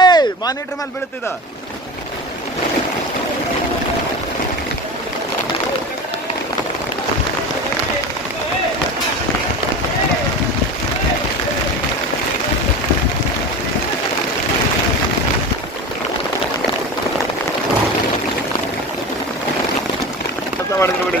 ಏಯ್ ಮಾನಿಟರ್ ಮೇಲೆ ಬೀಳ್ತಿದ ಕೆಲಸ ಮಾಡಿದ್ರು ಬಿಡಿ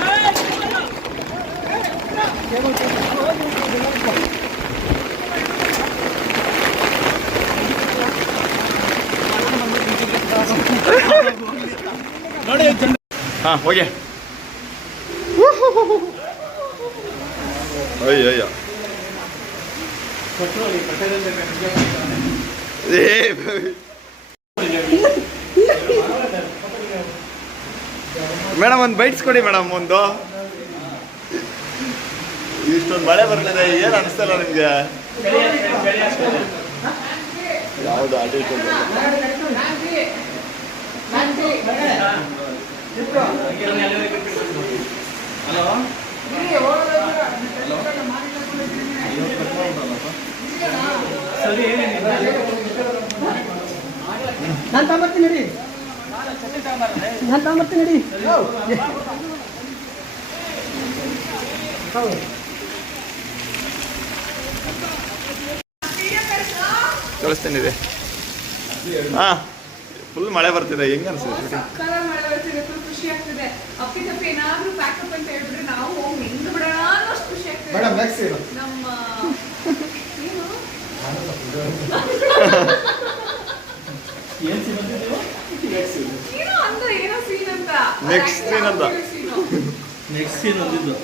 ಹಾ, ಹೋಗಿ. ಅಯ್ಯಯ್ಯ. ಮೇಡಮ್ ಒಂದು ಬೈಟ್ಸ್ ಕೊಡಿ ಮೇಡಮ್ ಒಂದು. ಇಷ್ಟೊಂದು ಮಳೆ ಬರ್ತಿದೆ ಏನು ಅನಿಸ್ತಲ್ಲ ನಿಮಗೆ? ಯಾವುದು ಆರ್ಟಿಫಿಷಿಯಲ್ ನಾನು ತಗೊಂಬರ್ತೀನಿ ನಡಿ. ನಾನು ತಗೊಂಬರ್ತೀನಿ ನಡಿ. ಕಳಿಸ್ತೇನೆ ಇದೆ. ಹಾ ಫುಲ್ ಮಳೆ ಬರ್ತಿದೆ ಹೆಂಗ ಅನ್ಸುತ್ತೆ? ಸಕ್ಕತ್ತಾಗಿ ಮಳೆ ಬರ್ತಿದೆ ಫುಲ್ ಖುಷಿ ಆಗ್ತಿದೆ. ಅಪ್ಪಿ ತಪ್ಪಿ ಏನಾದ್ರೂ ಅಪ್ ಅಂತ ಹೇಳಿದ್ರೆ ನಾವು ಹೋಗಿ ನಿಂದು ಬಿಡೋಣ ಅನ್ನೋಷ್ಟು ಖುಷಿ ಆಗ್ತಿದೆ. ನಮ್ಮ ಏನು? ಏನೋ ಅಂದ ಏನೋ ಸೀನ್ ಅಂತ ಸೀನ್ ಅಂತ. ನೆಕ್ಸ್ಟ್ ಸೀನ್ ಅಂದಿದ್ದು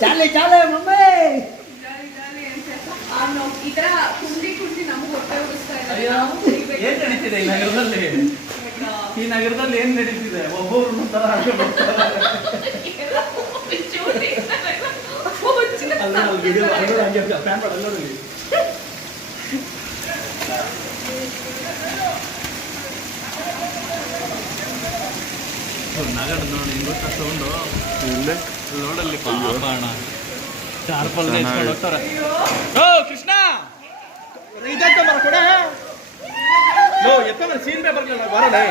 ಚಾಲೆ ಚಾಲೆ ಮಮ್ಮಿ ಈ ತರ ಕುಂಡಿ ಕುಂಡಿ ನಮ್ಗೆ ಹೊಟ್ಟೆ ಉರಿಸ್ತಾ ಇದ್ದಾರೆ ಅಯ್ಯೋ ನಾವು ಕುಡಿಬೇಕು. ಏನ್ ನಡೀತಿದೆ ಈ ನಗರದಲ್ಲಿ? ಈ ನಗರದಲ್ಲಿ ಏನ್ ನಡೀತಿದೆ ಒಬ್ಬೊಬ್ರು ಒಂಥರ ಚೂಟಿ. ನೋಡಿ. ಗೊತ್ತಾ. ಟಾರ್ಪಲ್ ಹೋಗ್ತಾರೆ. ಓ ಕೃಷ್ಣ! ಇದಕ್ಕೆ ಬರ ಕೊಡ ಲೋ ಎತ್ತ ಸೀನ್ ಪೇ ಬರ್ಲಿಲ್ಲ ಬರಲೇ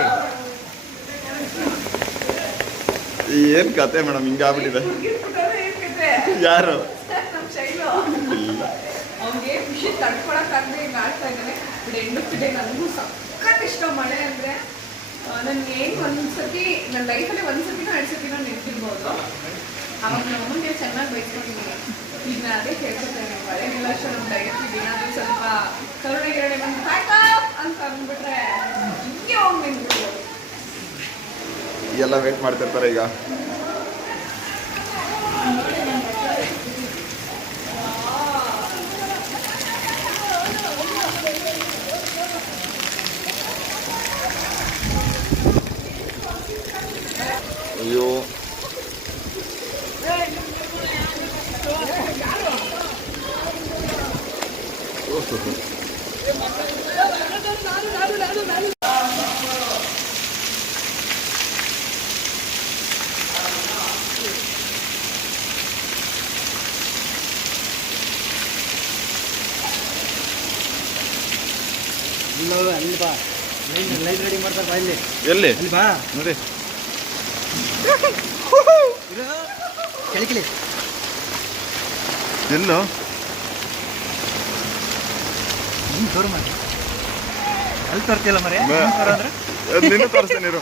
ಏನ್ ಕತೆ ಮೇಡಮ್ ಹಿಂಗ ಆಗ್ಬಿಟ್ಟಿದೆ. ಹುಡ್ಗಿರ್ ಫೋಟೋನೇ ಇರ್ತಿದ್ರೆ. ಯಾರು ಅವ್ನಿಗೆ ಖುಷಿ ಆಡ್ತಾ ಇದ್ದಾನೆ. ಸಖತ್ ಇಷ್ಟ ಮಳೆ ಅಂದ್ರೆ ನನ್ಗೆ ಏನು ಒಂದ್ಸತಿ ನನ್ನ ಲೈಫಲ್ಲಿ ಒಂದ್ಸತಿನೋ ಎರಡು ಸತಿನೋ ನೆನ್ಪಿರ್ಬೋದು. ಅವಾಗ ನಮ್ಮ ಮುಂದೆ ಚೆನ್ನಾಗಿ ಬೈಸ್ಕೊಂಡಿದ್ದೀನಿ ಈಗ ನಾನು ಅದೇ ಕೇಳ್ಕೊತೇನೆ ಮಳೆ ನಿಲ್ಲಕ್ಷ ನಮ್ಮ ಡೈರೆಕ್ಟ್ ಅದು ಸ್ವಲ್ಪ ಕರುಣೆ ಗಿರಣೆ ಬಂದು ಅಂತ ಅಂದ್ಬಿಟ್ರೆ, ಹಿಂಗೆ ಹೋಗಿ ಎಲ್ಲ ವೇಟ್ ಮಾಡ್ತಿರ್ತಾರೆ ಈಗ. ಅಯ್ಯೋ. ಅಲ್ಲಿ ಬಾ. ಲೈನ್ ರೆಡಿ ಮಾಡ್ತಾರೆ ಬಾ ಇಲ್ಲಿ. ಎಲ್ಲಿ? ಬಾ. ನೋಡಿ. ಕೆಳಿ ಕೆಳಿ ಎಲ್ಲೋ ತೋರು ಮಾಡಿ ಅಲ್ಲಿ ತರ್ತಿಲ್ಲ ಮರೆ ನಿನ್ನ ತೋರಿಸ್ತೇನೆ ಇರು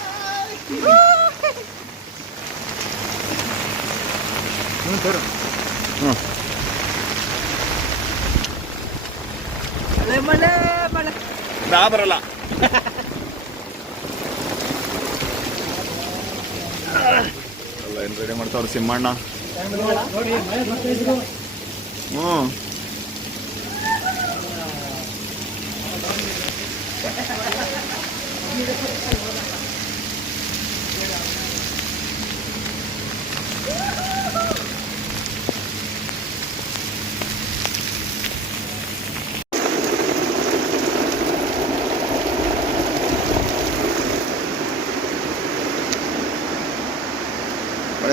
ಹ್ಞೂ ತೋರು. ಹ್ಮ್. ಮಳೆ ಮಳೆ ಮಳೆ. ನಾ ಬರಲ್ಲ. ಏನು ರೆಡಿ ಮಾಡ್ತಾವ್ರ ಸಿಂಹಣ್ಣ? ಹ್ಞೂ Thank ಬರ್ತಾ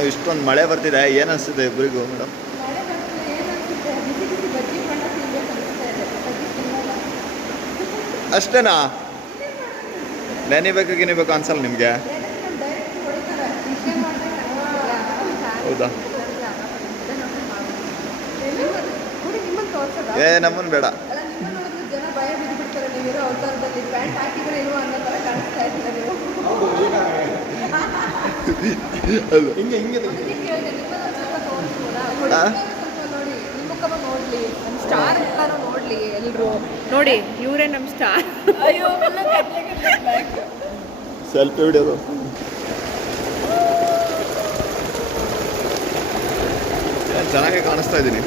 ಮೇಡಮ್ ಇಷ್ಟೊಂದು ಮಳೆ ಬರ್ತಿದೆ ಏನು ಅನಿಸ್ತಿದೆ ಇಬ್ಬರಿಗೂ ಮೇಡಮ್? ಅಷ್ಟೇನಾ? ನೆನಿಬೇಕು ಗಿನಿಬೇಕು ಅನ್ಸಲ್ಲ ನಿಮಗೆ? ಹೌದಾ? ಏ ನಮ್ಮನ್ನು ಬೇಡ. ನೀವು ಹಿಂಗೆ ಹಿಂಗೆ ನೋಡಿ ಸ್ಟಾರ್ ನೋಡ್ಲಿ. ಇವರೇ ನಮ್ಮ ಸ್ಟಾರ್ ಅಯ್ಯೋ ಸೆಲ್ಫಿ ಹಿಡಿಯೋದು ಚೆನ್ನಾಗಿ ಕಾಣಿಸ್ತಾ ಇದ್ದೀನಿ